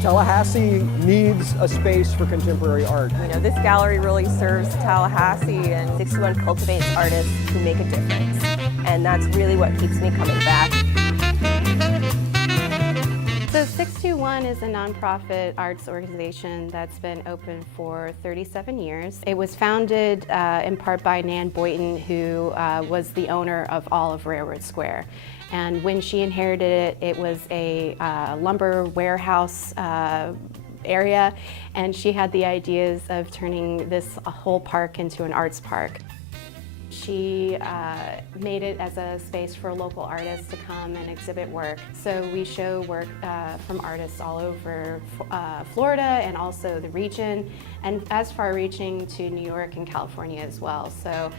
Tallahassee needs a space for contemporary art. You know, this gallery really serves Tallahassee, and 61 cultivates artists who make a difference. And that's really what keeps me coming back. So 621 is a nonprofit arts organization that's been open for 37 years. It was founded in part by Nan Boynton, who was the owner of all of Railroad Square. And when she inherited it, it was a lumber warehouse area, and she had the ideas of turning this whole park into an arts park. She made it as a space for local artists to come and exhibit work. So we show work from artists all over Florida and also the region, and as far-reaching to New York and California as well. So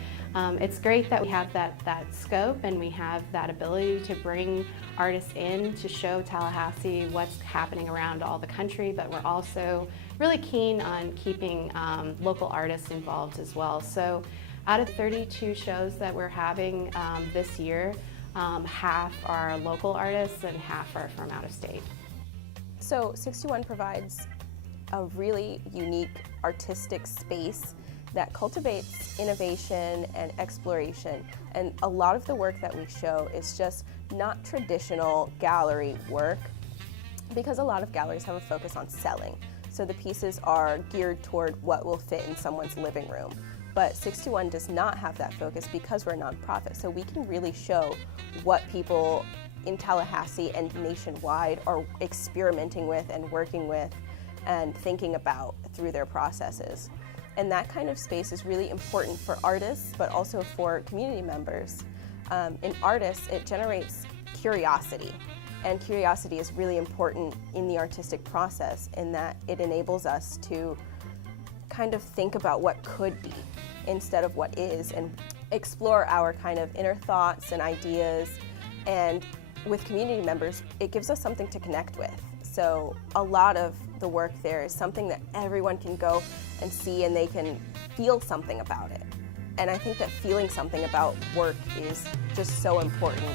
it's great that we have that scope, and we have that ability to bring artists in to show Tallahassee what's happening around all the country, but we're also really keen on keeping local artists involved as well. So out of 32 shows that we're having this year, half are local artists and half are from out of state. So 61 provides a really unique artistic space that cultivates innovation and exploration. And a lot of the work that we show is just not traditional gallery work, because a lot of galleries have a focus on selling. So the pieces are geared toward what will fit in someone's living room. But 61 does not have that focus because we're a nonprofit. So we can really show what people in Tallahassee and nationwide are experimenting with and working with and thinking about through their processes. And that kind of space is really important for artists, but also for community members. In artists, it generates curiosity. And curiosity is really important in the artistic process in that it enables us to kind of think about what could be instead of what is, and explore our kind of inner thoughts and ideas. And with community members, it gives us something to connect with. So a lot of the work there is something that everyone can go and see, and they can feel something about it. And I think that feeling something about work is just so important.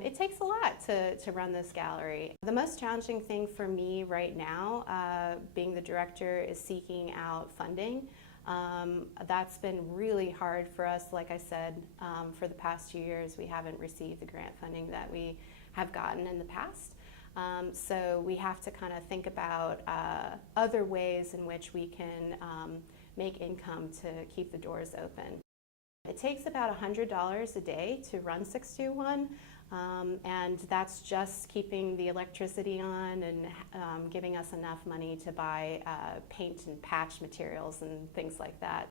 It takes a lot to run this gallery. The most challenging thing for me right now, being the director, is seeking out funding. That's been really hard for us. Like I said, for the past 2 years, we haven't received the grant funding that we have gotten in the past. So we have to kind of think about other ways in which we can make income to keep the doors open. It takes about $100 a day to run 621, and that's just keeping the electricity on and giving us enough money to buy paint and patch materials and things like that.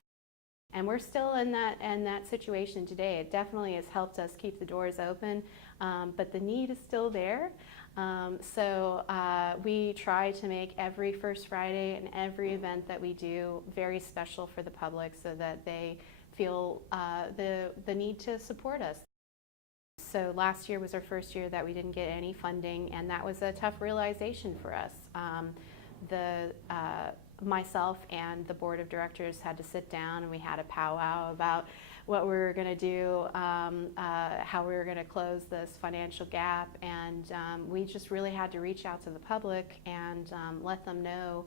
And we're still in that situation today. It definitely has helped us keep the doors open, but the need is still there. So we try to make every First Friday and every event that we do very special for the public so that they feel the need to support us. So last year was our first year that we didn't get any funding, and that was a tough realization for us. Myself and the board of directors had to sit down, and we had a powwow about what we were going to do, how we were going to close this financial gap, and we just really had to reach out to the public and let them know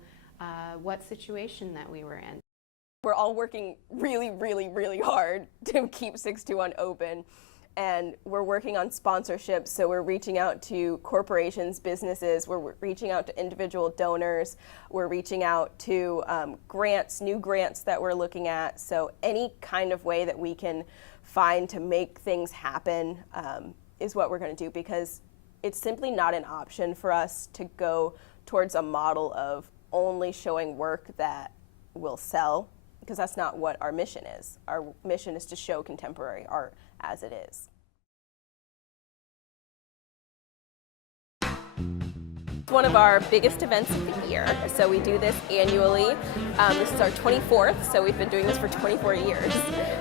what situation that we were in. We're all working really, really, really hard to keep 621 open. And we're working on sponsorships, so we're reaching out to corporations, businesses, we're reaching out to individual donors, we're reaching out to grants, new grants that we're looking at. So any kind of way that we can find to make things happen is what we're going to do, because it's simply not an option for us to go towards a model of only showing work that will sell, because that's not what our mission is. Our mission is to show contemporary art as it is. One of our biggest events of the year. So we do this annually. This is our 24th, so we've been doing this for 24 years,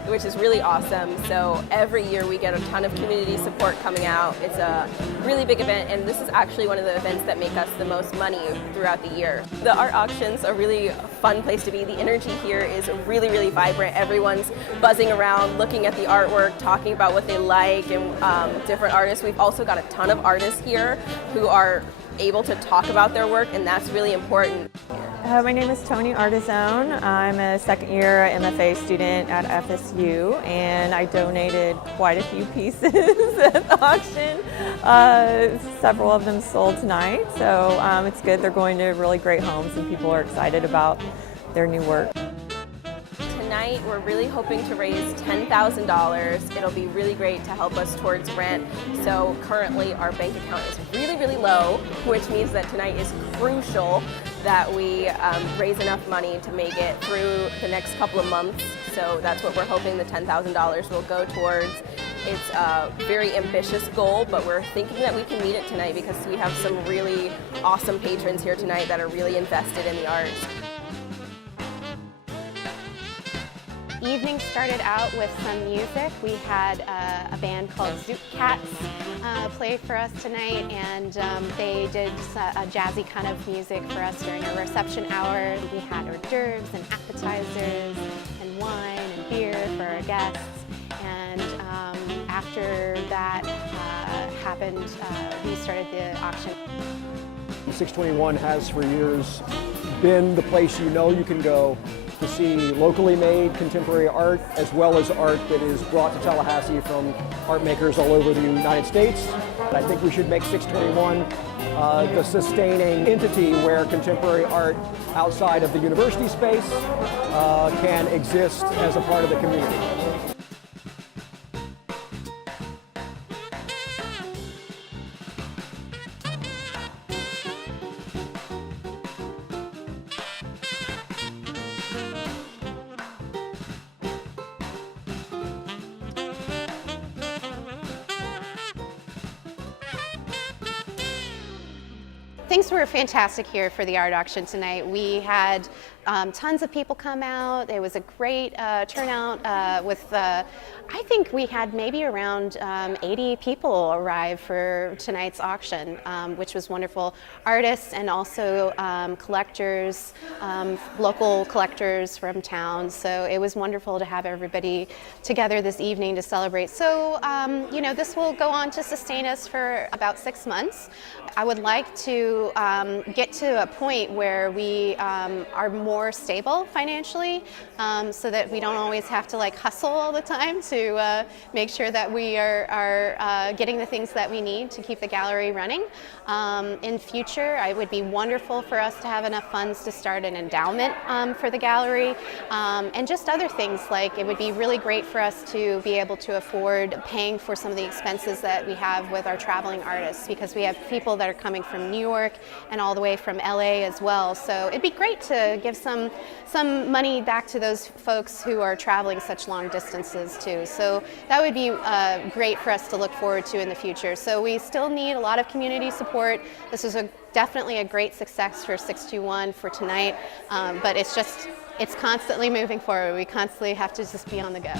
which is really awesome. So every year we get a ton of community support coming out. It's a really big event, and this is actually one of the events that make us the most money throughout the year. The art auction's a really fun place to be. The energy here is really, really vibrant. Everyone's buzzing around, looking at the artwork, talking about what they like, and different artists. We've also got a ton of artists here who are able to talk about their work, and that's really important. My name is Tony Artizone. I'm a second-year MFA student at FSU, and I donated quite a few pieces at the auction. Several of them sold tonight, so it's good. They're going to really great homes, and people are excited about their new work. Tonight we're really hoping to raise $10,000. It'll be really great to help us towards rent. So currently our bank account is really, really low, which means that tonight is crucial that we raise enough money to make it through the next couple of months. So that's what we're hoping the $10,000 will go towards. It's a very ambitious goal, but we're thinking that we can meet it tonight because we have some really awesome patrons here tonight that are really invested in the arts. Evening started out with some music. We had a band called Zoot Cats play for us tonight, and they did a jazzy kind of music for us during our reception hour. We had hors d'oeuvres and appetizers and wine and beer for our guests, and after that happened, we started the auction. 621 has for years been the place you can go to see locally made contemporary art, as well as art that is brought to Tallahassee from art makers all over the United States. I think we should make 621 the sustaining entity where contemporary art outside of the university space can exist as a part of the community. Things were fantastic here for the art auction tonight. We had tons of people come out. It was a great turnout with I think we had maybe around 80 people arrive for tonight's auction, which was wonderful. Artists and also collectors, local collectors from town. So it was wonderful to have everybody together this evening to celebrate. So, this will go on to sustain us for about 6 months. I would like to get to a point where we are more stable financially, so that we don't always have to hustle all the time to make sure that we are getting the things that we need to keep the gallery running. In future, it would be wonderful for us to have enough funds to start an endowment for the gallery, and just other things. Like, it would be really great for us to be able to afford paying for some of the expenses that we have with our traveling artists, because we have people that are coming from New York and all the way from LA as well. So it'd be great to give some money back to those folks who are traveling such long distances too. So that would be great for us to look forward to in the future. So we still need a lot of community support. This was definitely a great success for 621 for tonight, but it's constantly moving forward. We constantly have to just be on the go.